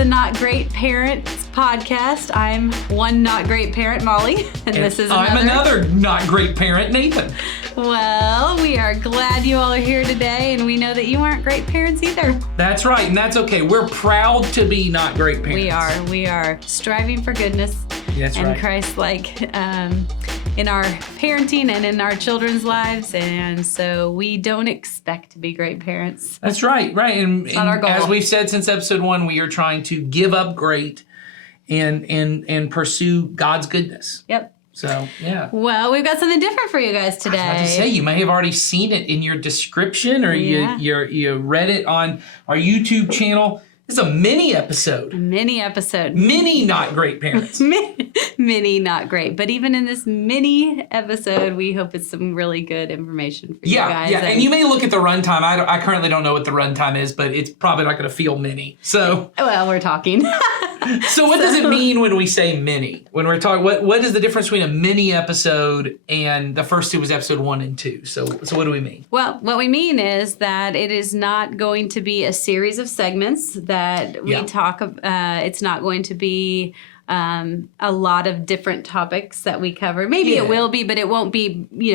the Not Great Parents podcast. I'm one not great parent, Molly, and this is I'm another not great parent, Nathan. Well, we are glad you all are here today, and we know that you aren't great parents either. That's right, and that's okay. We're proud to be not great parents. We are striving for goodness and Christ-like in our parenting and in our children's lives, and so we don't expect to be great parents. That's right. And not our goal. As we've said since episode 1, we are trying to give up great and pursue God's goodness. Yep. So, yeah. Well, we've got something different for you guys today. I was about to say, you may have already seen it in your description or you read it on our YouTube channel. This is a mini episode. Mini not great parents. Mini not great. But even in this mini episode, we hope it's some really good information for you guys. Yeah, and you may look at the runtime. I currently don't know what the runtime is, but it's probably not going to feel mini. So, well, we're talking. So what does it mean when we say mini? When we're talking, what is the difference between a mini episode and the first two was episode 1 and 2? So what do we mean? Well, what we mean is that it is not going to be a series of segments that we talk about. It's not going to be a lot of different topics that we cover. Maybe it will be, but it won't be, we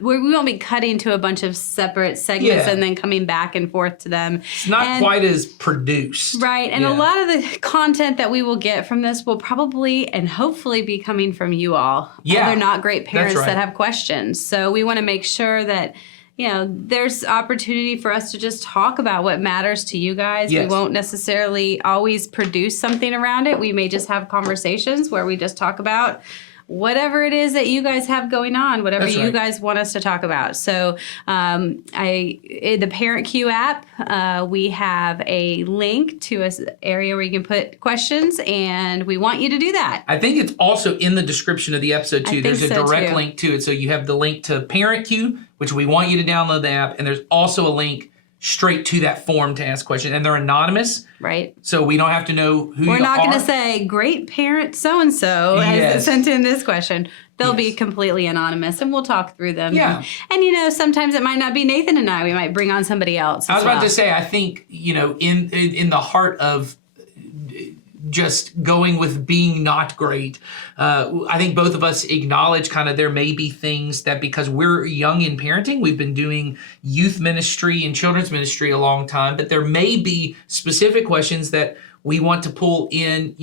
won't be cutting to a bunch of separate segments and then coming back and forth to them. It's not quite as produced. Right. And a lot of the content that we will get from this will probably and hopefully be coming from you all. Yeah. Other not great parents that have questions. So we want to make sure that there's opportunity for us to just talk about what matters to you guys. Yes. We won't necessarily always produce something around it. We may just have conversations where we just talk about whatever it is that you guys have going on, whatever you guys want us to talk about. So in the ParentQ app, we have a link to an area where you can put questions, and we want you to do that. I think it's also in the description of the episode, too. There's a direct link to it. So you have the link to ParentQ, which we want you to download the app, and there's also a link straight to that form to ask questions. And they're anonymous. Right. So we don't have to know who you are. We're not going to say, great parent so-and-so has sent in this question. They'll be completely anonymous, and we'll talk through them. Yeah. And sometimes it might not be Nathan and I. We might bring on somebody else. I was about to say, I think, in the heart of just going with being not great, I think both of us acknowledge kind of there may be things that because we're young in parenting, we've been doing youth ministry and children's ministry a long time, but there may be specific questions that we want to pull in,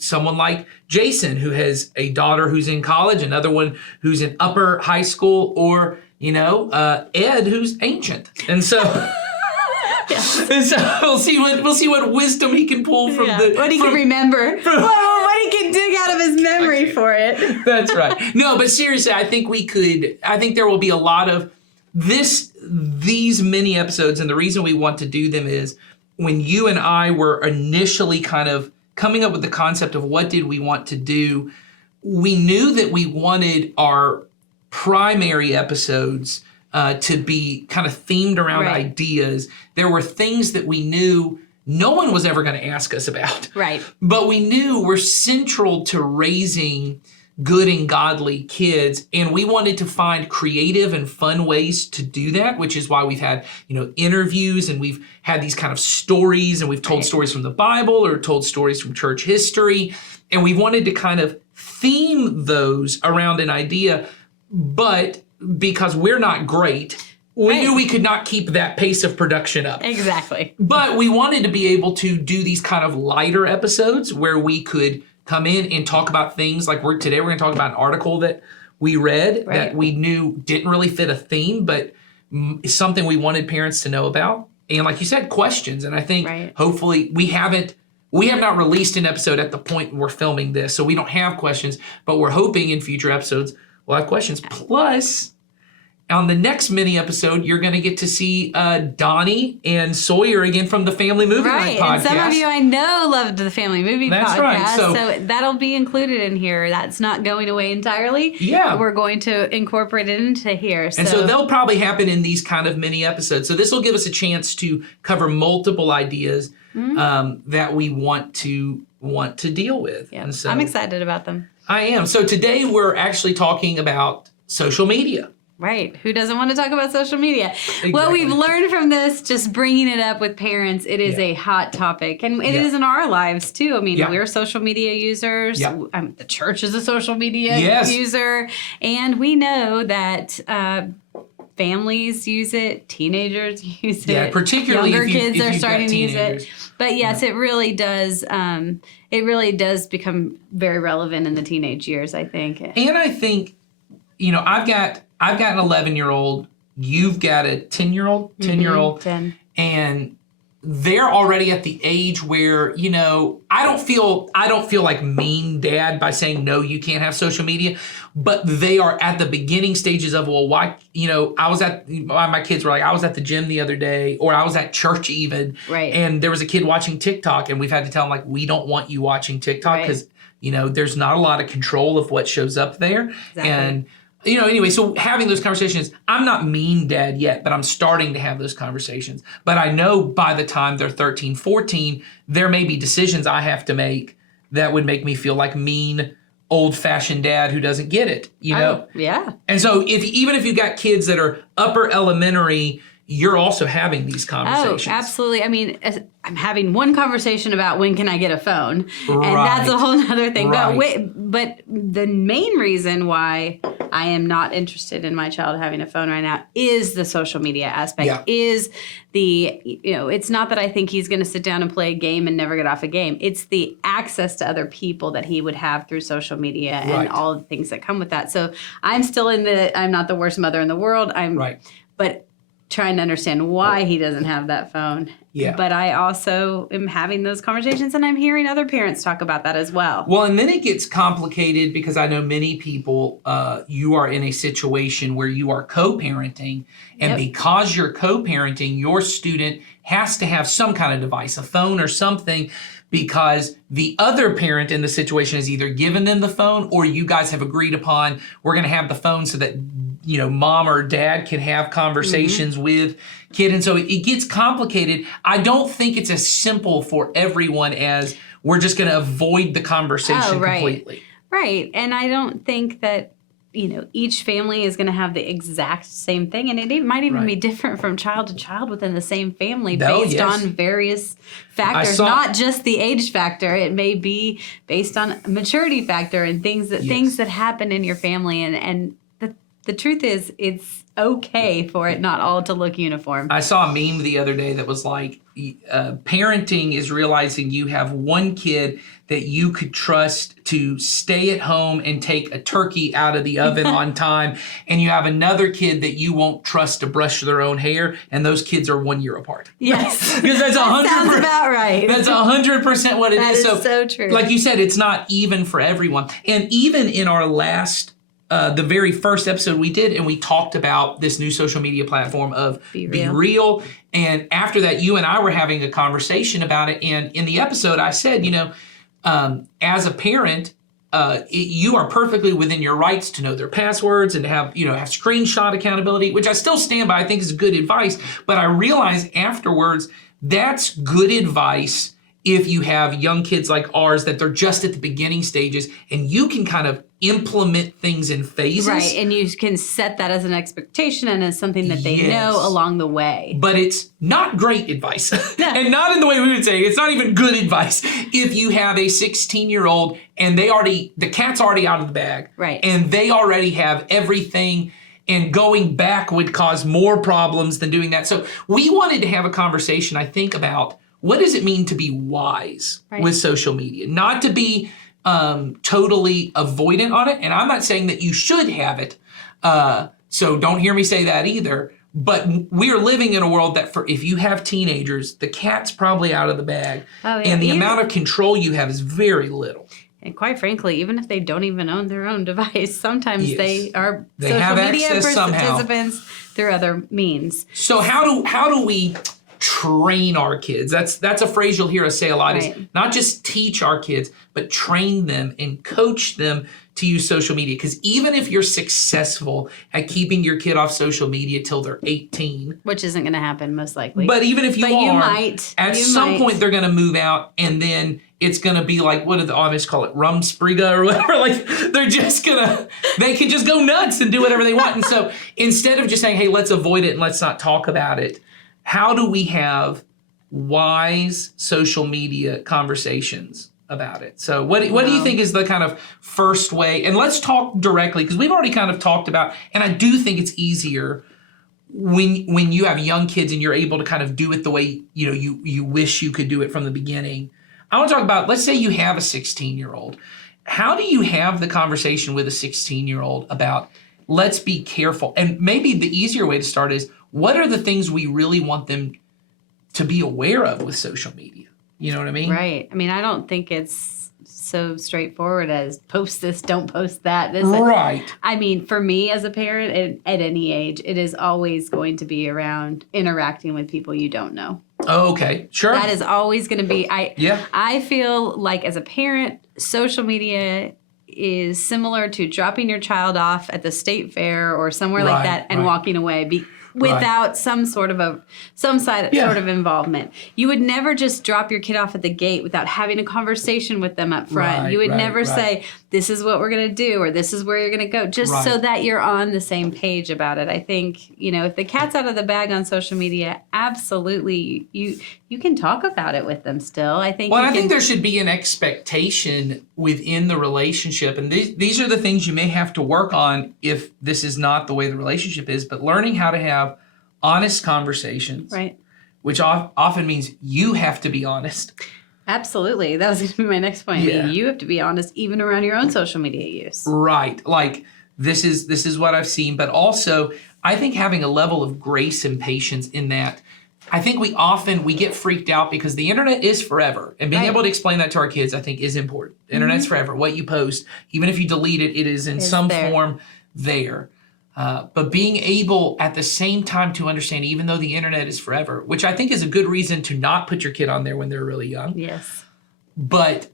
someone like Jason, who has a daughter who's in college, another one who's in upper high school, or, Ed, who's ancient. And so... And so we'll see what wisdom he can pull from what he can remember. What he can dig out of his memory for it. That's right. No, but seriously, I think there will be a lot of these mini episodes, and the reason we want to do them is when you and I were initially kind of coming up with the concept of what did we want to do, we knew that we wanted our primary episodes to be kind of themed around ideas. There were things that we knew no one was ever going to ask us about. Right. But we knew were central to raising good and godly kids. And we wanted to find creative and fun ways to do that, which is why we've had, interviews, and we've had these kind of stories, and we've told stories from the Bible or told stories from church history. And we wanted to kind of theme those around an idea, but because we're not great, we knew we could not keep that pace of production up. Exactly. But we wanted to be able to do these kind of lighter episodes where we could come in and talk about things like today we're going to talk about an article that we read that we knew didn't really fit a theme, but is something we wanted parents to know about. And like you said, questions. And I think hopefully we have not released an episode at the point we're filming this, so we don't have questions, but we're hoping in future episodes we'll have questions. Plus, on the next mini episode, you're going to get to see Donnie and Sawyer again from the Family Movie Night podcast. And some of you I know loved the Family Movie podcast. Right. So that'll be included in here. That's not going away entirely. Yeah. We're going to incorporate it into here. And so they'll probably happen in these kind of mini episodes. So this will give us a chance to cover multiple ideas that we want to deal with. Yeah. And so I'm excited about them. I am. So today we're actually talking about social media. Right. Who doesn't want to talk about social media? Exactly. What we've learned from this, just bringing it up with parents, it is Yeah. a hot topic. And it Yeah. is in our lives, too. I mean, Yeah. we're social media users. Yeah. The church is a social media Yes. user. And we know that families use it. Teenagers use it. Yeah, particularly Younger if you- kids if are you've got starting to use it. teenagers. But yes, it really does. It really does become very relevant in the teenage years, I think. And I think, I've got an 11-year-old. You've got a 10-year-old, 10-year-old, 10. and they're already at the age where I don't feel like mean dad by saying no, you can't have social media, but they are at the beginning stages of, well, why? My kids were like, I was at the gym the other day, or I was at church even, Right. and there was a kid watching TikTok, and we've had to tell them, like, we don't want you watching TikTok because there's not a lot of control of what shows up there. Exactly. And anyway, so having those conversations, I'm not mean dad yet, but I'm starting to have those conversations. But I know by the time they're 13, 14, there may be decisions I have to make that would make me feel like mean, old-fashioned dad who doesn't get it, Oh, yeah. And so even if you've got kids that are upper elementary, you're also having these conversations. Oh, absolutely. I mean, I'm having one conversation about when can I get a phone, and that's a Right. whole other thing. Right. But the main reason why I am not interested in my child having a phone right now is the social media aspect. Yeah. Is it's not that I think he's going to sit down and play a game and never get off a game. It's the access to other people that he would have through social media and Right. all the things that come with that. So I'm still I'm not the worst mother in the world. But trying to understand why he doesn't have that phone. Yeah. But I also am having those conversations, and I'm hearing other parents talk about that as well. Well, and then it gets complicated because I know many people, you are in a situation where you are co-parenting, and Yep. because you're co-parenting, your student has to have some kind of device, a phone or something, because the other parent in the situation has either given them the phone or you guys have agreed upon, we're going to have the phone so that mom or dad can have conversations with kid. And so it gets complicated. I don't think it's as simple for everyone as we're just going to avoid the conversation right. completely. Right. And I don't think that, each family is going to have the exact same thing. And it might even be Right. different from child to child within the same family Oh, based yes. on various factors, not just the age factor. It may be based on maturity factor and things that happen in your family. And the truth is, it's okay for it not all to look uniform. I saw a meme the other day that was like, parenting is realizing you have one kid that you could trust to stay at home and take a turkey out of the oven on time, and you have another kid that you won't trust to brush their own hair, and those kids are 1 year apart. Yes. Because that's Sounds about right. That's 100% what it That is. is so true. Like you said, it's not even for everyone. And even in our last, the very first episode we did, and we talked about this new social media platform of Be Real. And after that, you and I were having a conversation about it. And in the episode, I said, as a parent, you are perfectly within your rights to know their passwords and to have screenshot accountability, which I still stand by. I think is good advice. But I realized afterwards that's good advice if you have young kids like ours that they're just at the beginning stages, and you can kind of implement things in phases. Right, and you can set that as an expectation and as something that they know along the way. But it's not great advice. And not in the way we would say, it's not even good advice. If you have a 16-year-old and the cat's already out of the bag. Right. And they already have everything, and going back would cause more problems than doing that. So we wanted to have a conversation, I think, about what does it mean to be wise with social media? Not to be totally avoidant on it. And I'm not saying that you should have it. So don't hear me say that either. But we are living in a world that if you have teenagers, the cat's probably out of the bag. Oh, yeah. And the amount of control you have is very little. And quite frankly, even if they don't even own their own device, sometimes they are social have media access somehow. participants through other means. So how do we train our kids? That's a phrase you'll hear us say a lot, is not just teach our kids, but train them and coach them to use social media. Because even if you're successful at keeping your kid off social media till they're 18, which isn't going to happen most likely. but even if you you are, might. at some point they're going to move out, and then it's going to be like, what do the Amish call it? Rumspriga or whatever. Like they can just go nuts and do whatever they want. And so instead of just saying, hey, let's avoid it and let's not talk about it, how do we have wise social media conversations about it? So what do you think is the kind of first way? And let's talk directly, because we've already kind of talked about, and I do think it's easier when you have young kids and you're able to kind of do it the way you wish you could do it from the beginning. I want to talk about, let's say you have a 16-year-old. How do you have the conversation with a 16-year-old about, let's be careful? And maybe the easier way to start is, what are the things we really want them to be aware of with social media? You know what I mean? Right. I mean, I don't think it's so straightforward as post this, don't post that. Right. I mean, for me as a parent at any age, it is always going to be around interacting with people you don't know. Oh, okay. Sure. That is always going to be, I feel like as a parent, social media is similar to dropping your child off at the state fair or somewhere like that and walking away without some sort of sort of involvement. You would never just drop your kid off at the gate without having a conversation with them up front. You would never say, this is what we're going to do, or this is where you're going to go, just so that you're on the same page about it. I think, if the cat's out of the bag on social media, absolutely, you can talk about it with them still. I think. Well, I think there should be an expectation within the relationship, and these are the things you may have to work on if this is not the way the relationship is. But learning how to have honest conversations, right? Which often means you have to be honest. Absolutely. That was going to be my next point. Yeah. I mean, you have to be honest even around your own social media use. Right. Like, this is what I've seen. But also, I think having a level of grace and patience in that, I think we get freaked out because the internet is forever. And being able to explain that to our kids, I think, is important. The internet's forever. What you post, even if you delete it, it is in some form there. But being able at the same time to understand, even though the internet is forever, which I think is a good reason to not put your kid on there when they're really young. Yes. But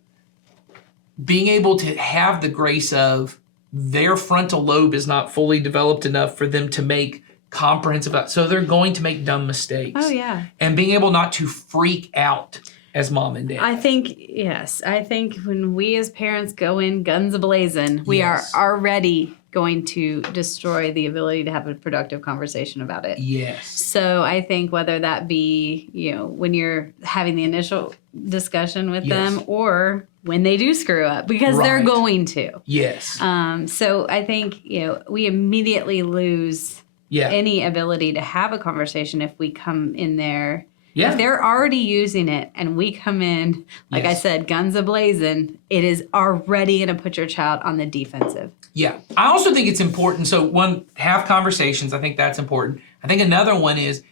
being able to have the grace of their frontal lobe is not fully developed enough for them to make comprehensive thoughts. So they're going to make dumb mistakes. Oh, yeah. And being able not to freak out as mom and dad. I think when we as parents go in guns a-blazing, we are already going to destroy the ability to have a productive conversation about it. Yes. So I think whether that be, when you're having the initial discussion with them or when they do screw up, because they're going to. Yes. So I think, we immediately lose any ability to have a conversation if we come in there. Yeah. If they're already using it and we come in, like I said, guns a-blazing, it is already going to put your child on the defensive. Yeah. I also think it's important. So one, have conversations. I think that's important. I think another one is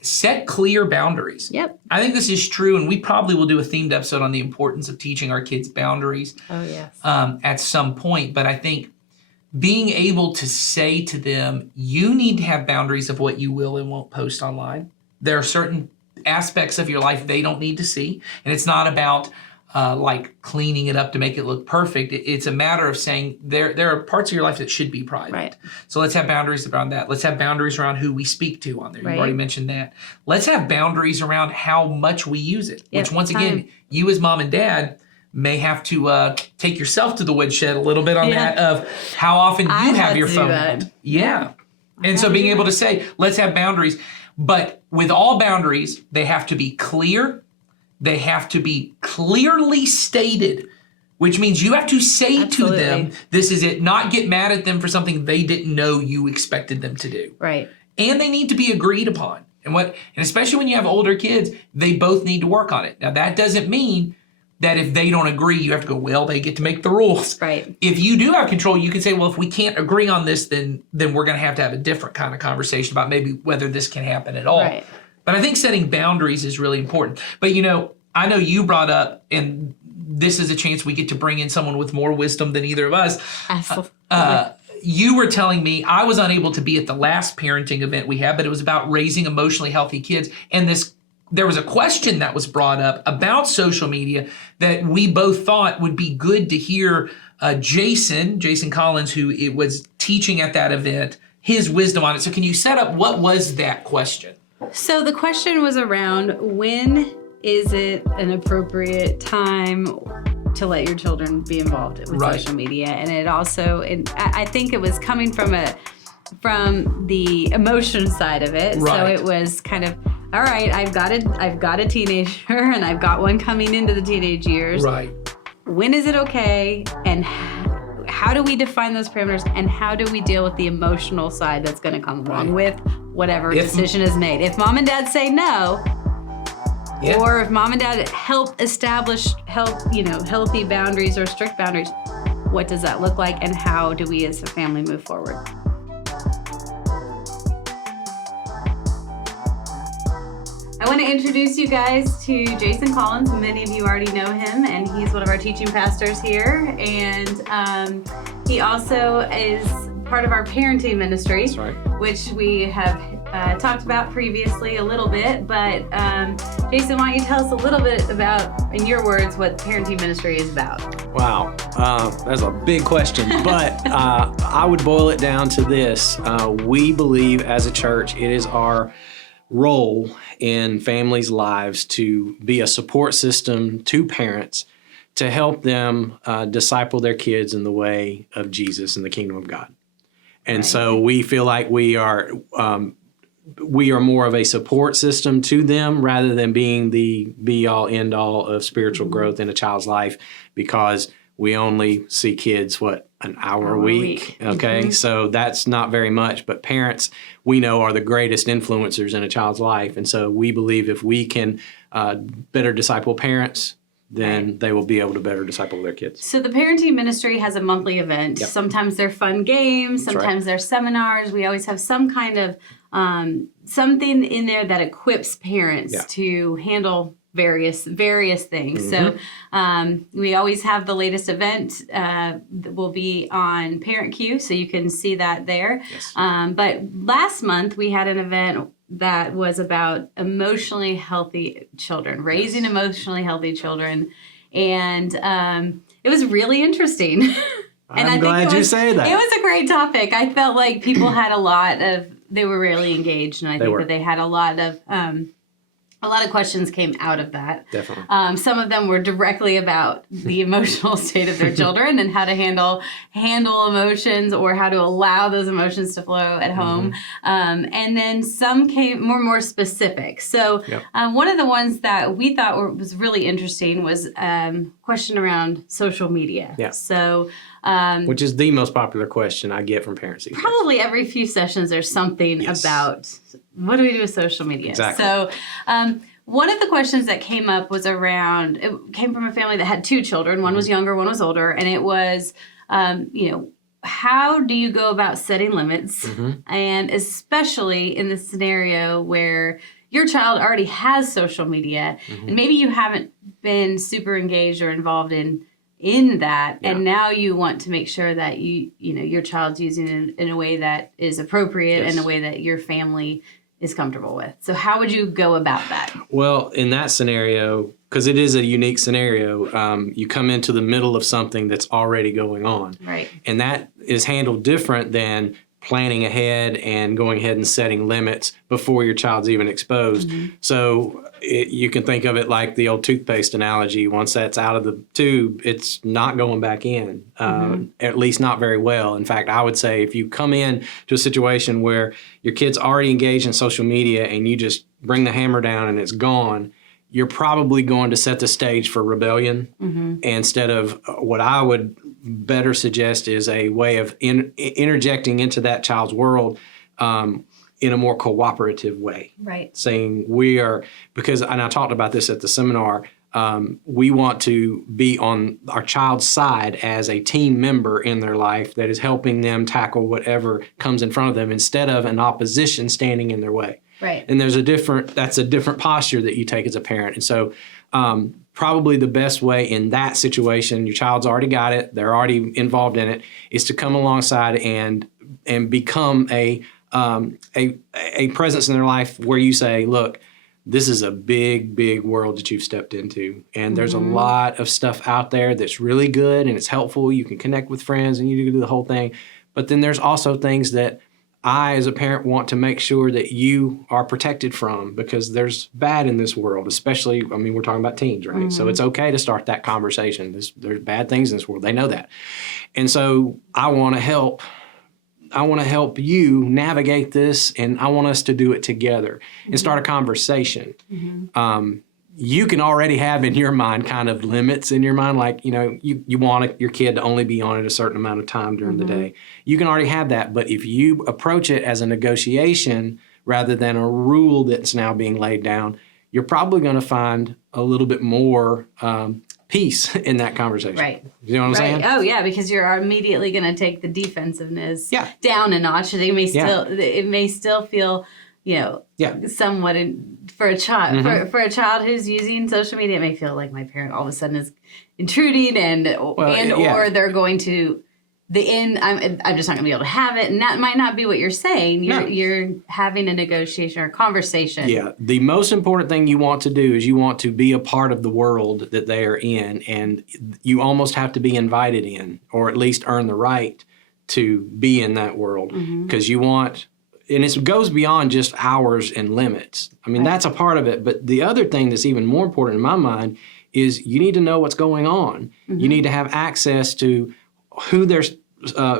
set clear boundaries. Yep. I think this is true, and we probably will do a themed episode on the importance of teaching our kids boundaries. Oh, yes. At some point. But I think being able to say to them, you need to have boundaries of what you will and won't post online. There are certain aspects of your life they don't need to see. And it's not about like cleaning it up to make it look perfect. It's a matter of saying there are parts of your life that should be private. Right. So let's have boundaries around that. Let's have boundaries around who we speak to on there. Right. You've already mentioned that. Let's have boundaries around how much we use it. Yep. Which once again, you as mom and dad may have to take yourself to the woodshed a little bit on that of how often you have your phone out. Yeah. And so being able to say, let's have boundaries. But with all boundaries, they have to be clear. They have to be clearly stated, which means you have to say to them, this is it, not get mad at them for something they didn't know you expected them to do. Right. And they need to be agreed upon. And especially when you have older kids, they both need to work on it. Now, that doesn't mean that if they don't agree, you have to go, well, they get to make the rules. Right. If you do have control, you can say, well, if we can't agree on this, then we're going to have a different kind of conversation about maybe whether this can happen at all. Right. But I think setting boundaries is really important. But, I know you brought up, and this is a chance we get to bring in someone with more wisdom than either of us. Absolutely. You were telling me, I was unable to be at the last parenting event we had, but it was about raising emotionally healthy kids. And there was a question that was brought up about social media that we both thought would be good to hear Jason Collins, who it was teaching at that event, his wisdom on it. So can you set up, what was that question? So the question was around when is it an appropriate time to let your children be involved with Right. social media? And it also, I think it was coming from the emotion side of it. So Right. it was kind of, all right, I've got a teenager and I've got one coming into the teenage years. Right. When is it okay? And how do we define those parameters? And how do we deal with the emotional side that's going to come along with whatever decision is made? If mom and dad say no, Yeah. or if mom and dad help establish healthy boundaries or strict boundaries, what does that look like? And how do we as a family move forward? I want to introduce you guys to Jason Collins. Many of you already know him, and he's one of our teaching pastors here. And he also is part of our parenting ministry, That's right. which we have talked about previously a little bit. But Jason, why don't you tell us a little bit about, in your words, what parenting ministry is about? Wow, that's a big question, but I would boil it down to this. We believe as a church, it is our role in families' lives to be a support system to parents to help them disciple their kids in the way of Jesus and the kingdom of God. And so we feel like we are more of a support system to them rather than being the be-all, end-all of spiritual growth in a child's life, because we only see kids, an hour a week. Okay, so that's not very much. But parents, we know, are the greatest influencers in a child's life. And so we believe if we can better disciple parents, then they will be able to better disciple their kids. So the parenting ministry has a monthly event. Yep. Sometimes they're fun games, That's right. sometimes they're seminars. We always have some kind of something in there that equips parents Yeah. to handle various things. So we always have the latest event that will be on Parent Q, so you can see that there. Yes. But last month we had an event that was about emotionally healthy children, raising emotionally healthy children. And it was really interesting. And I'm glad you say that. It was a great topic. I felt like people had they were really engaged, and I think that they had a lot of questions came out of that. Definitely. Some of them were directly about the emotional state of their children and how to handle emotions, or how to allow those emotions to flow at home. And then some came more specific. So one of the ones that we thought was really interesting was question around social media. Yeah. So Which is the most popular question I get from parents these days. probably every few sessions there's something about what do we do with social media. Exactly. So one of the questions that came up was around, it came from a family that had two children. One was younger, one was older. And it was, how do you go about setting limits? And especially in the scenario where your child already has social media and maybe you haven't been super engaged or involved in that, and now you want to make sure that your child's using it in a way that is appropriate and a way that your family is comfortable with. So how would you go about that? Well, in that scenario, because it is a unique scenario, you come into the middle of something that's already going on. Right. And that is handled different than planning ahead and going ahead and setting limits before your child's even exposed. So you can think of it like the old toothpaste analogy. Once that's out of the tube, it's not going back in, at least not very well. In fact, I would say if you come in to a situation where your kid's already engaged in social media and you just bring the hammer down and it's gone, you're probably going to set the stage for rebellion instead of what I would better suggest is a way of interjecting into that child's world in a more cooperative way. Right. Saying because I talked about this at the seminar, we want to be on our child's side as a team member in their life that is helping them tackle whatever comes in front of them instead of an opposition standing in their way. Right. And that's a different posture that you take as a parent. And so probably the best way in that situation, your child's already got it, they're already involved in it, is to come alongside and become a presence in their life where you say, look, this is a big, big world that you've stepped into. And there's a lot of stuff out there that's really good and it's helpful. You can connect with friends and you can do the whole thing. But then there's also things that I, as a parent, want to make sure that you are protected from, because there's bad in this world, especially, I mean, we're talking about teens, right? So it's okay to start that conversation. There's bad things in this world. They know that. And so I want to help. I want to help you navigate this, and I want us to do it together and start a conversation. You can already have in your mind kind of limits in your mind, like, you know, you want your kid to only be on it a certain amount of time during the day. You can already have that, but if you approach it as a negotiation rather than a rule that's now being laid down, you're probably going to find a little bit more peace in that conversation. Right. You know what I'm saying? Oh yeah, because you're immediately going to take the defensiveness Yeah. down a notch. It may Yeah. still feel, you know, somewhat for a child for a child who's using social media. It may feel like my parent all of a sudden is intruding, or they're going to the end. I'm just not going to be able to have it, and that might not be what you're saying. You're having a negotiation or a conversation. Yeah. The most important thing you want to do is you want to be a part of the world that they are in, and you almost have to be invited in, or at least earn the right to be in that world, because you want. And it goes beyond just hours and limits. I mean, that's a part of it. But the other thing that's even more important in my mind is you need to know what's going on. You need to have access to who they're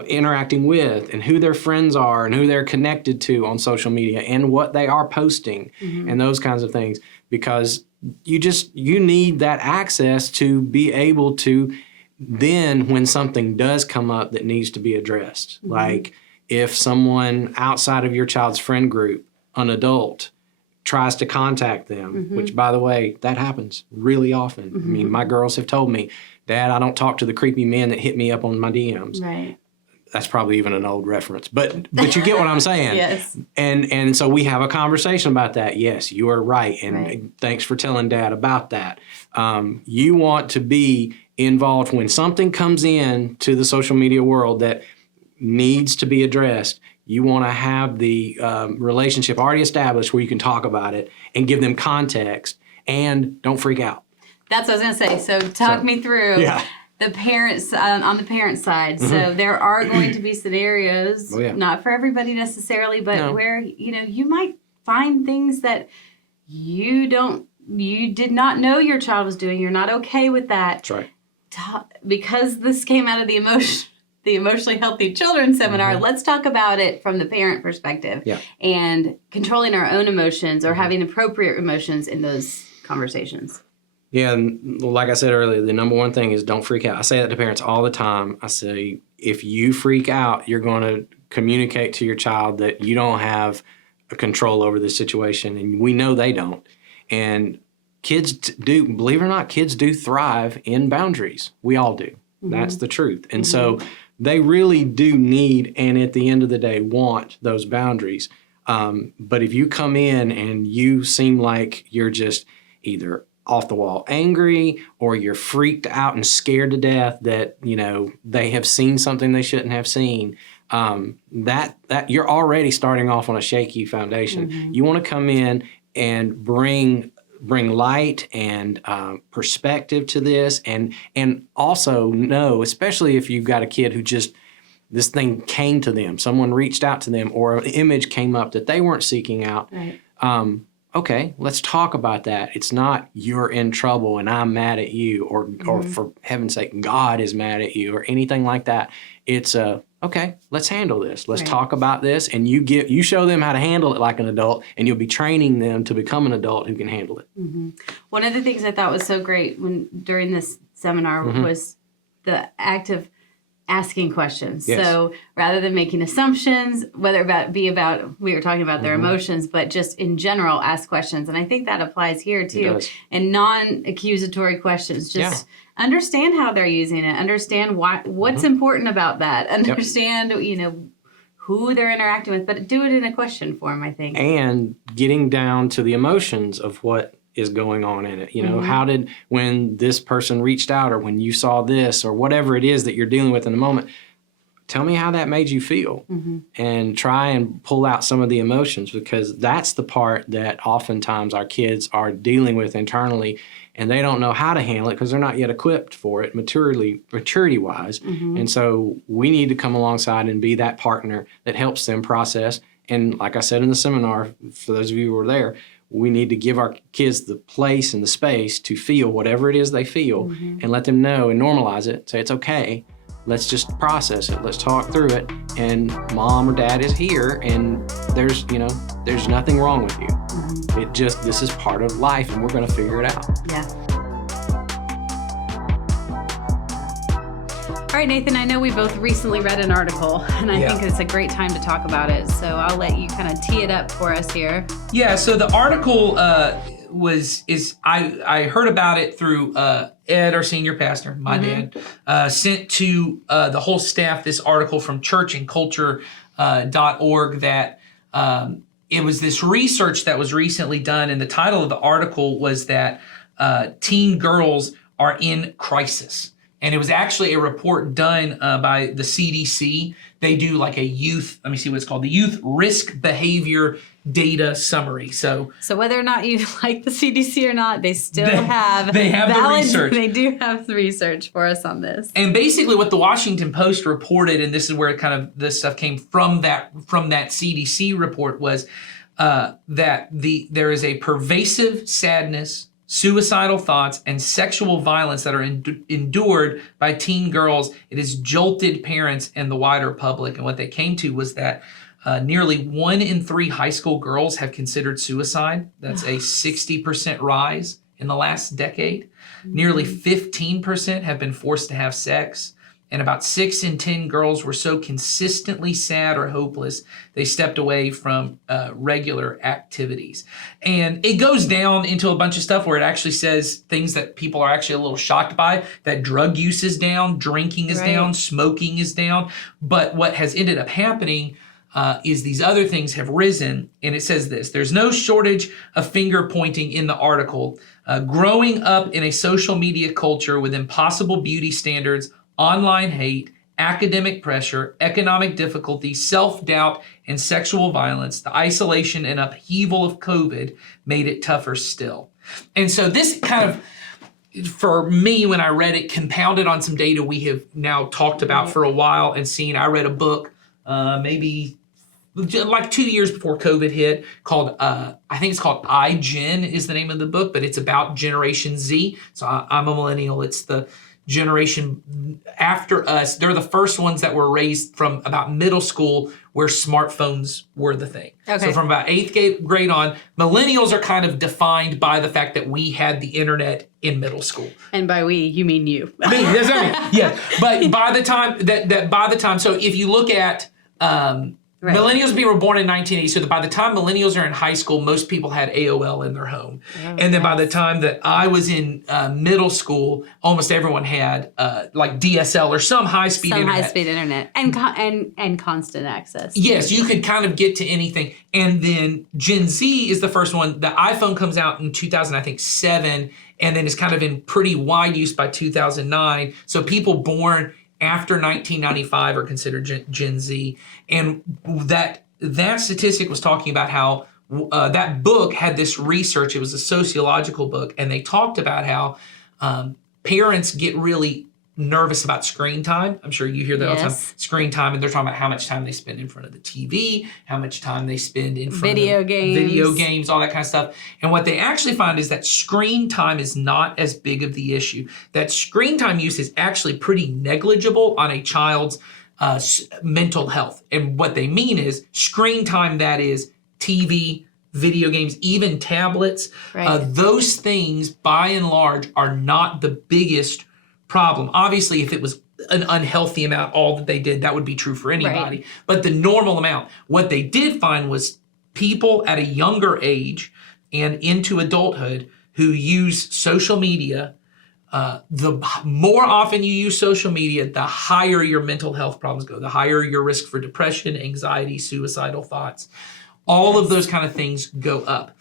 interacting with and who their friends are and who they're connected to on social media and what they are posting and those kinds of things. Because you need that access to be able to then, when something does come up that needs to be addressed, like if someone outside of your child's friend group, an adult, tries to contact them, which, by the way, that happens really often. I mean, my girls have told me, Dad, I don't talk to the creepy men that hit me up on my DMs. Right. That's probably even an old reference, but you get what I'm saying. Yes. And so we have a conversation about that. Yes, you are right, and thanks for telling Dad about that. You want to be involved when something comes in to the social media world that needs to be addressed. You want to have the relationship already established where you can talk about it and give them context, and don't freak out. That's what I was going to say. So talk me through the parents on the parent side. So there are going to be scenarios, not for everybody necessarily, but where, you know, you might find things that you did not know your child was doing. You're not okay with that. That's right. Because this came out of the Emotionally Healthy Children seminar, let's talk about it from the parent perspective and controlling our own emotions or having appropriate emotions in those conversations. Yeah, and like I said earlier, the number one thing is don't freak out. I say that to parents all the time. I say, if you freak out, you're going to communicate to your child that you don't have a control over the situation, and we know they don't. And kids do, believe it or not, kids do thrive in boundaries. We all do. That's the truth. And so they really do need, and at the end of the day, want those boundaries. But if you come in and you seem like you're just either off the wall angry, or you're freaked out and scared to death that, you know, they have seen something they shouldn't have seen, that you're already starting off on a shaky foundation. You want to come in and bring light and perspective to this, and also know, especially if you've got a kid who just, this thing came to them, someone reached out to them, or an image came up that they weren't seeking out. Okay, let's talk about that. It's not you're in trouble and I'm mad at you, or for heaven's sake, God is mad at you, or anything like that. It's okay, let's handle this. Let's talk about this, and you show them how to handle it like an adult, and you'll be training them to become an adult who can handle it. One of the things I thought was so great during this seminar was the act of asking questions. So rather than making assumptions, whether we were talking about their emotions, but just in general, ask questions. And I think that applies here too. And non-accusatory questions. Just understand how they're using it. Understand what's important about that. Understand, you know, who they're interacting with, but do it in a question form, I think. And getting down to the emotions of what is going on in it. You know, when this person reached out, or when you saw this, or whatever it is that you're dealing with in the moment, tell me how that made you feel, and try and pull out some of the emotions, because that's the part that oftentimes our kids are dealing with internally. and they don't know how to handle it because they're not yet equipped for it maturity wise. And so we need to come alongside and be that partner that helps them process. And like I said in the seminar, for those of you who were there, we need to give our kids the place and the space to feel whatever it is they feel and let them know and normalize it. Say it's okay. Let's just process it. Let's talk through it. And mom or dad is here, and there's nothing wrong with you. This is part of life, and we're going to figure it out. Yeah. All right, Nathan, I know we both recently read an article, and I think it's a great time to talk about it. So I'll let you kind of tee it up for us here. Yeah, so the article I heard about it through Ed, our senior pastor, my dad, sent to the whole staff this article from churchandculture.org that it was this research that was recently done, and the title of the article was that teen girls are in crisis. And it was actually a report done by the CDC. They do like a youth, let me see what it's called, the Youth Risk Behavior Data Summary. So whether or not you like the CDC or not, they still have the research. They do have the research for us on this. And basically what the Washington Post reported, and this is where kind of this stuff came from that CDC report, was that there is a pervasive sadness, suicidal thoughts, and sexual violence that are endured by teen girls. It has jolted parents and the wider public. And what they came to was that nearly 1 in 3 high school girls have considered suicide. That's a 60% rise in the last decade. Nearly 15% have been forced to have sex. And about 6 in 10 girls were so consistently sad or hopeless, they stepped away from regular activities. And it goes down into a bunch of stuff where it actually says things that people are actually a little shocked by, that drug use is down, drinking is down, smoking is down. But what has ended up happening is these other things have risen. And it says this: there's no shortage of finger pointing in the article. Growing up in a social media culture with impossible beauty standards, online hate, academic pressure, economic difficulty, self-doubt, and sexual violence, the isolation and upheaval of COVID made it tougher still. And so this kind of, for me, when I read it, compounded on some data we have now talked about for a while and seen. I read a book maybe like 2 years before COVID hit called, I think it's called iGen is the name of the book, but it's about Generation Z. So I'm a millennial. It's the generation after us. They're the first ones that were raised from about middle school where smartphones were the thing. Okay. So from about 8th grade on, millennials are kind of defined by the fact that we had the internet in middle school. And by we, you mean you. Me, that's what I mean. Yeah. But by the time, so if you look at millennials were born in 1980, so that by the time millennials are in high school, most people had AOL in their home. And then by the time that I was in middle school, almost everyone had like DSL or some high-speed internet. Some high-speed internet and constant access. Yes, you could kind of get to anything. And then Gen Z is the first one. The iPhone comes out in 2007, and then is kind of in pretty wide use by 2009. So people born after 1995 are considered Gen Z. And that statistic was talking about how that book had this research. It was a sociological book, and they talked about how parents get really nervous about screen time. I'm sure you hear that all the time. Screen time, and they're talking about how much time they spend in front of the TV, how much time they spend in front video of games, all that kind of stuff. And what they actually find is that screen time is not as big of the issue. That screen time use is actually pretty negligible on a child's mental health. And what they mean is screen time, that is TV, video games, even tablets. Those things, by and large, are not the biggest problem. Obviously, if it was an unhealthy amount, all that they did, that would be true for anybody. But the normal amount, what they did find was people at a younger age and into adulthood who use social media, the more often you use social media, the higher your mental health problems go, the higher your risk for depression, anxiety, suicidal thoughts. All of those kind of things go up.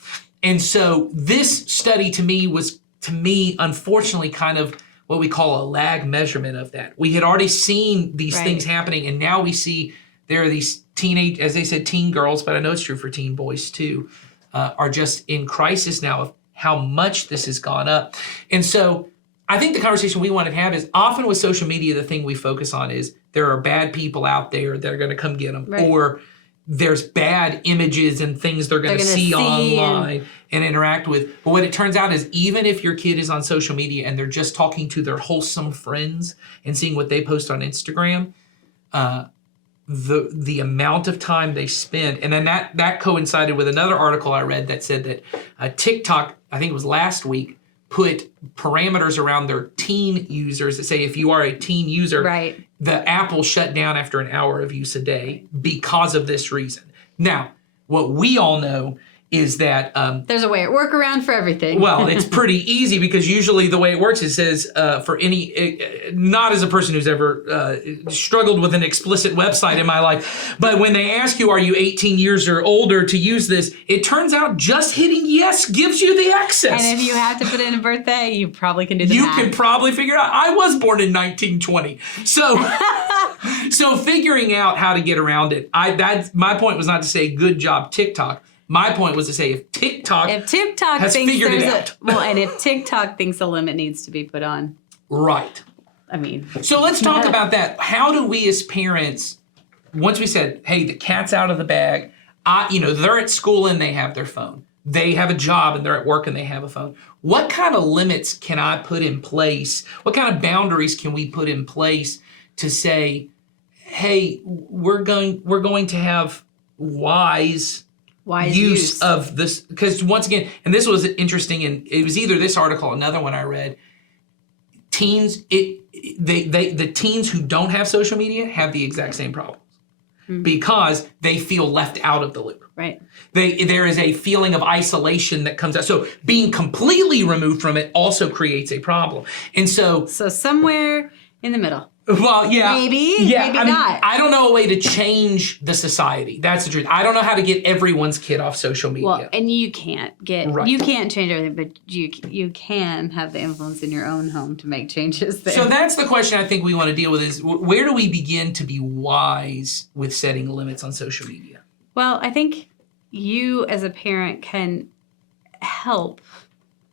And so this study to me, unfortunately, kind of what we call a lag measurement of that. We had already seen these things happening, and now we see there are these teen girls, but I know it's true for teen boys too, are just in crisis now of how much this has gone up. And so I think the conversation we want to have is often with social media, the thing we focus on is there are bad people out there that are going to come get them, Right. or there's bad images and things they're going to see online and interact with. But what it turns out is even if your kid is on social media and they're just talking to their wholesome friends and seeing what they post on Instagram, the amount of time they spend, and then that coincided with another article I read that said that TikTok, I think it was last week, put parameters around their teen users that say if you are a teen user, Right. the app will shut down after an hour of use a day because of this reason. Now, what we all know is that There's a workaround for everything. well, it's pretty easy because usually the way it works, it says for any, not as a person who's ever struggled with an explicit website in my life, but when they ask you, are you 18 years or older to use this, it turns out just hitting yes gives you the access. And if you have to put in a birthday, you probably can do the You math. can probably figure it out. I was born in 1920. So figuring out how to get around it, my point was not to say good job TikTok. My point was to say if TikTok If TikTok has thinks figured it there's out. and if TikTok thinks a limit needs to be put on, Right. I mean, So let's talk about that. How do we as parents, once we said, hey, the cat's out of the bag, they're at school and they have their phone. They have a job and they're at work and they have a phone. What kind of limits can I put in place? What kind of boundaries can we put in place to say, hey, we're going to have wise use of this? Because once again, and this was interesting, and it was either this article or another one I read, teens, the teens who don't have social media have the exact same problems because they feel left out of the loop. Right. There is a feeling of isolation that comes out. So being completely removed from it also creates a problem. And so somewhere in the middle. well, yeah. Maybe, maybe not. I don't know a way to change the society. That's the truth. I don't know how to get everyone's kid off social media. Well, and you can't Right. you can't change everything, but you can have the influence in your own home to make changes there. So that's the question I think we want to deal with is where do we begin to be wise with setting limits on social media? Well, I think you as a parent can help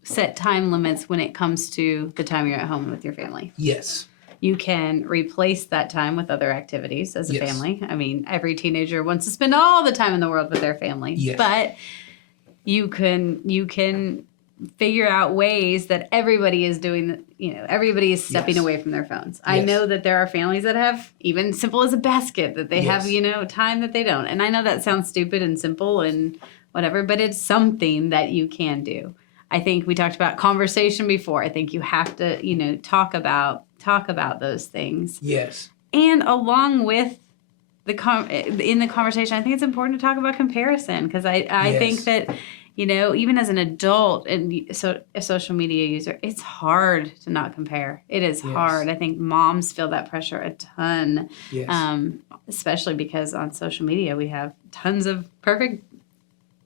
set time limits when it comes to the time you're at home with your family. Yes. You can replace that time with other activities as a Yes. family. I mean, every teenager wants to spend all the time in the world with their family. Yes. But you can figure out ways that everybody is doing, everybody is stepping Yes. away from their phones. I Yes. know that there are families that have even simple as a basket that they Yes. have, time that they don't. And I know that sounds stupid and simple and whatever, but it's something that you can do. I think we talked about conversation before. I think you have to, talk about those things. Yes. And along with in the conversation, I think it's important to talk about comparison because I Yes. think that, even as an adult and a social media user, it's hard to not compare. It is Yes. hard. I think moms feel that pressure a ton, Yes. especially because on social media we have tons of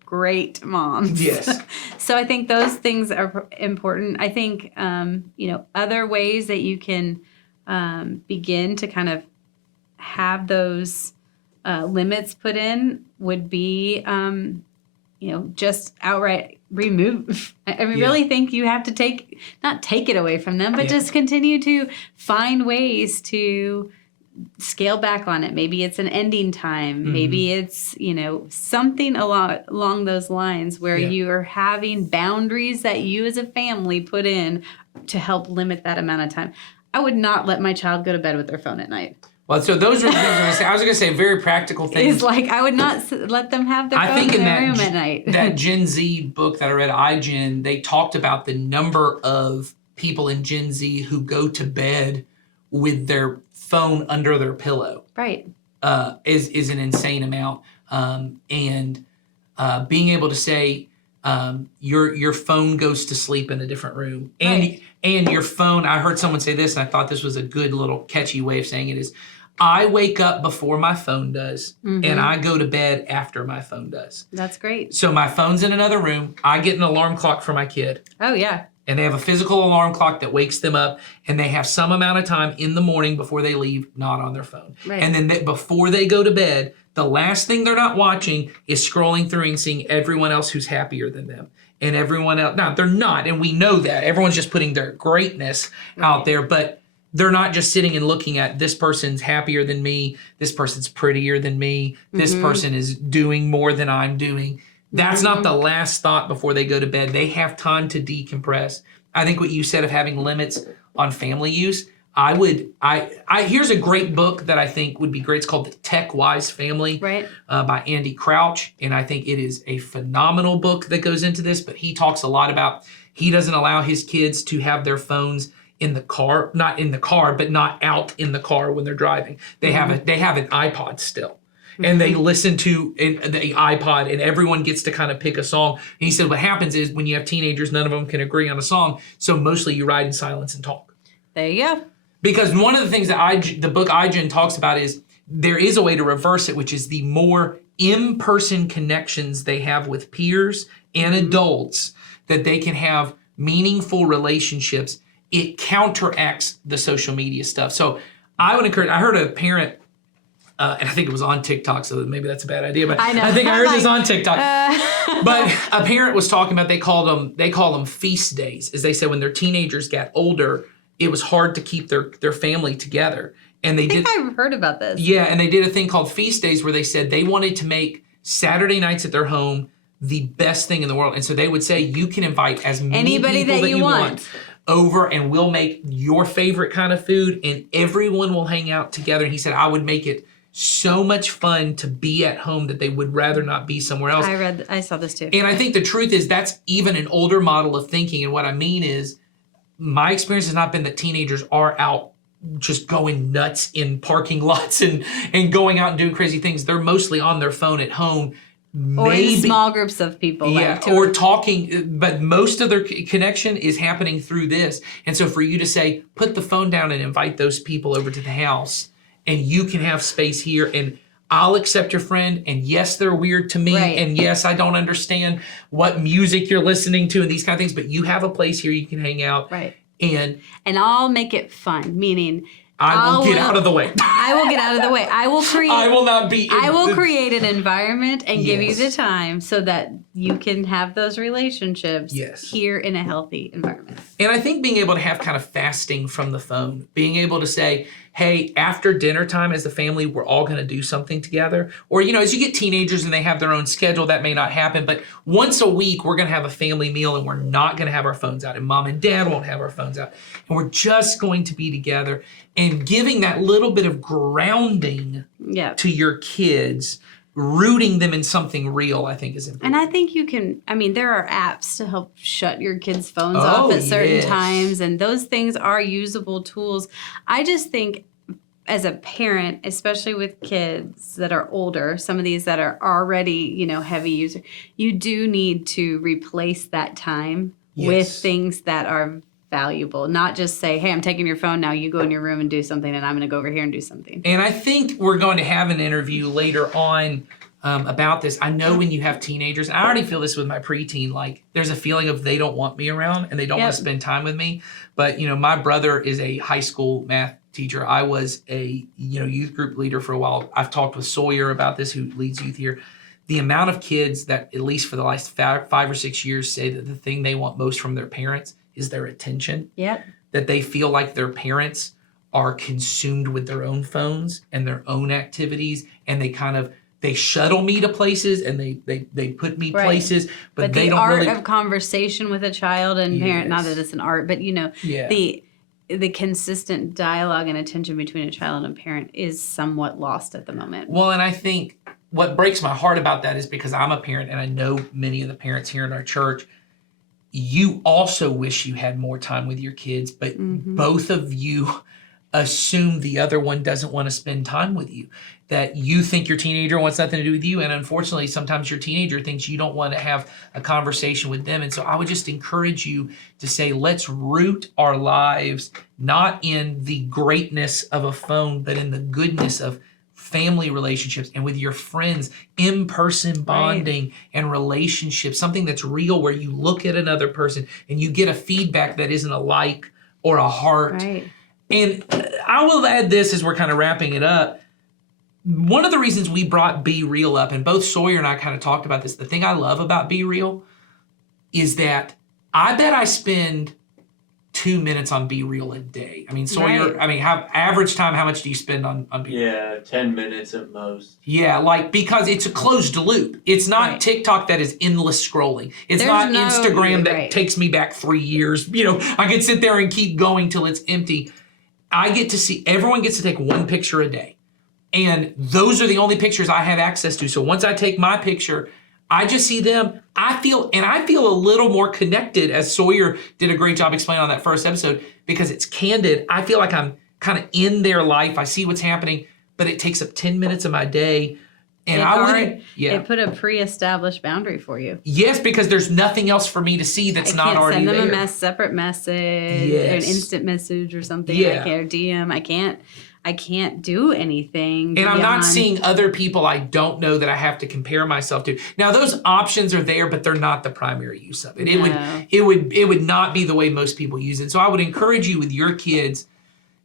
great moms. Yes. So I think those things are important. I think, other ways that you can begin to kind of have those limits put in would be, just outright remove. I Yeah. really think you have to not take it away from them, but Yeah. just continue to find ways to scale back on it. Maybe it's an ending time. Mm-hmm. Maybe it's, something along those lines where Yeah. you are having boundaries that you as a family put in to help limit that amount of time. I would not let my child go to bed with their phone at night. Well, so those are the things I was going to say very practical things. It's like I would not let them have their I phone think in in their that room at night. that Gen Z book that I read, iGen, they talked about the number of people in Gen Z who go to bed with their phone under their pillow Right. is an insane amount. And being able to say your phone goes to sleep in a different room, Right. and your phone. I heard someone say this, and I thought this was a good little catchy way of saying it is. I wake up before my phone does, Mm-hmm. and I go to bed after my phone does. That's great. So my phone's in another room. I get an alarm clock for my kid, Oh, yeah. and they have a physical alarm clock that wakes them up, and they have some amount of time in the morning before they leave not on their phone. Right. And then before they go to bed, the last thing they're not watching is scrolling through and seeing everyone else who's happier than them. and everyone else. Now, they're not, and we know that. Everyone's just putting their greatness out there, but they're not just sitting and looking at this person's happier than me, this person's prettier than me, this person is doing more than I'm doing. That's not the last thought before they go to bed. They have time to decompress. I think what you said of having limits on family use, here's a great book that I think would be great. It's called The Tech Wise Family by Andy Crouch. And I think it is a phenomenal book that goes into this, but he talks a lot about, he doesn't allow his kids to have their phones in the car, not in the car, but not out in the car when they're driving. They have an iPod still. And they listen to the iPod, and everyone gets to kind of pick a song. And he said what happens is when you have teenagers, none of them can agree on a song. So mostly you ride in silence and talk. There you go. Because one of the things that the book iGen talks about is there is a way to reverse it, which is the more in-person connections they have with peers and adults, that they can have meaningful relationships. It counteracts the social media stuff. So I would encourage, I heard a parent, and I think it was on TikTok, so maybe that's a bad idea, but I think I heard this on TikTok. But a parent was talking about, they call them feast days. As they said, when their teenagers got older, it was hard to keep their family together. And I've heard about this. Yeah, and they did a thing called feast days where they said they wanted to make Saturday nights at their home the best thing in the world. And so they would say, you can invite as many anybody people that you want over, and we'll make your favorite kind of food, and everyone will hang out together. And he said, I would make it so much fun to be at home that they would rather not be somewhere else. I saw this too. And I think the truth is that's even an older model of thinking. And what I mean is, my experience has not been that teenagers are out just going nuts in parking lots and going out and doing crazy things. They're mostly on their phone at home. Or in small groups of people. Yeah, or talking, but most of their connection is happening through this. And so for you to say, put the phone down and invite those people over to the house, and you can have space here, and I'll accept your friend, and yes, they're weird to me, and yes, I don't understand what music you're listening to and these kind of things, but you have a place here you can hang out. Right. And I'll make it fun, meaning I will get out of the way. I will get out of the way. I will create. I will not be. I will create an environment and give you the time so that you can have those relationships here in a healthy environment. And I think being able to have kind of fasting from the phone, being able to say, hey, after dinner time as a family, we're all going to do something together. Or, as you get teenagers and they have their own schedule, that may not happen. But once a week, we're going to have a family meal, and we're not going to have our phones out. And mom and dad won't have our phones out. And we're just going to be together, and giving that little bit of grounding to your kids, rooting them in something real, I think is important. And I think you can, there are apps to help shut your kids' phones off at certain times, and those things are usable tools. I just think as a parent, especially with kids that are older, some of these that are already, heavy user, you do need to replace that time with things that are valuable, not just say, hey, I'm taking your phone now, you go in your room and do something, and I'm going to go over here and do something. And I think we're going to have an interview later on about this. I know when you have teenagers, I already feel this with my preteen, like there's a feeling of they don't want me around and they don't want to spend time with me. But, my brother is a high school math teacher. I was a, youth group leader for a while. I've talked with Sawyer about this, who leads youth here. The amount of kids that, at least for the last 5 or 6 years, say that the thing they want most from their parents is their attention. Yep. That they feel like their parents are consumed with their own phones and their own activities, and they shuttle me to places, and they put me places, but they don't really. The art of conversation with a child and parent, not that it's an art, but the consistent dialogue and attention between a child and a parent is somewhat lost at the moment. Well, and I think what breaks my heart about that is because I'm a parent, and I know many of the parents here in our church. You also wish you had more time with your kids, but both of you assume the other one doesn't want to spend time with you. That you think your teenager wants nothing to do with you, and unfortunately, sometimes your teenager thinks you don't want to have a conversation with them. And so I would just encourage you to say, let's root our lives not in the greatness of a phone, but in the goodness of family relationships and with your friends, in-person bonding and relationships, something that's real where you look at another person and you get a feedback that isn't a like or a heart. Right. And I will add this as we're kind of wrapping it up. One of the reasons we brought Be Real up, and both Sawyer and I kind of talked about this, the thing I love about Be Real, is that I bet I spend 2 minutes on Be Real a day. I mean, Sawyer, Right. average time, how much do you spend on Be Real? Yeah, 10 minutes at most. Yeah, like, because it's a closed loop. It's not Right. TikTok that is endless scrolling. It's There's not no- Instagram that right. takes me back 3 years. You know, I could sit there and keep going till it's empty. I get to see, everyone gets to take one picture a day. And those are the only pictures I have access to. So once I take my picture, I just see them. I feel a little more connected, as Sawyer did a great job explaining on that first episode, because it's candid. I feel like I'm kind of in their life. I see what's happening, but it takes up 10 minutes of my day. And It put a pre-established boundary for you. Yes, because there's nothing else for me to see that's I not can't already send them there. a separate message, Yes. an instant message or something. Yeah. I can't, or DM. I can't do anything. And I'm not beyond- seeing other people I don't know that I have to compare myself to. Now those options are there, but they're not the primary use of it. No. It would not be the way most people use it. So I would encourage you with your kids,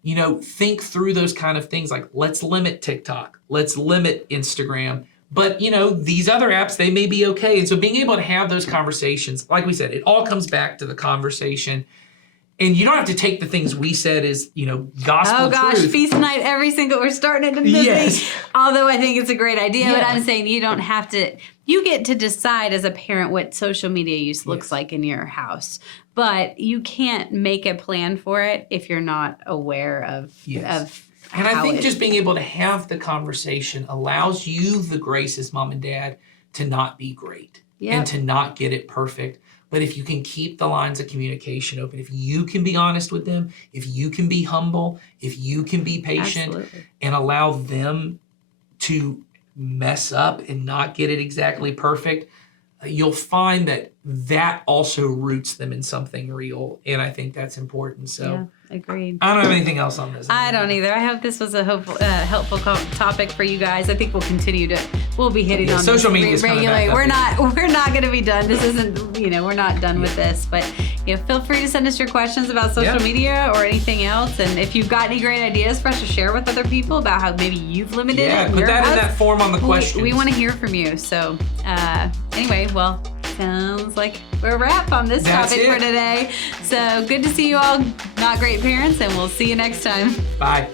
you know, think through those kind of things, like let's limit TikTok, let's limit Instagram. But you know, these other apps, they may be okay. And so being able to have those conversations, like we said, it all comes back to the conversation. And you don't have to take the things we said as, you know, gospel Oh gosh, truth. feast night every single. We're starting it in Disney. Yes. Although I think it's a great idea, but Yeah. I'm saying you don't have to. You get to decide as a parent what social media use looks like in your house, but you can't make a plan for it if you're not aware of Yes. And I how think it- just being able to have the conversation allows you the grace as mom and dad to not be great Yep. and to not get it perfect. But if you can keep the lines of communication open, if you can be honest with them, if you can be humble, if you can be patient Absolutely. and allow them to mess up and not get it exactly perfect, you'll find that also roots them in something real. And I think that's important. So Yeah, agreed. I don't have anything else on this. I don't either. I hope this was a helpful topic for you guys. I think we'll be hitting Yeah, on social this media's coming regularly. back up We're not going to be done. This isn't, we're not done with this. But feel free to send us your questions about social media or anything else. And if you've got any great ideas for us to share with other people about how maybe you've limited it. Yeah, in put your that in house, that form on the questions. we want to hear from you. So anyway, well, sounds like we're a wrap on this That's topic for it. today. So good to see you all, not great parents, and we'll see you next time. Bye.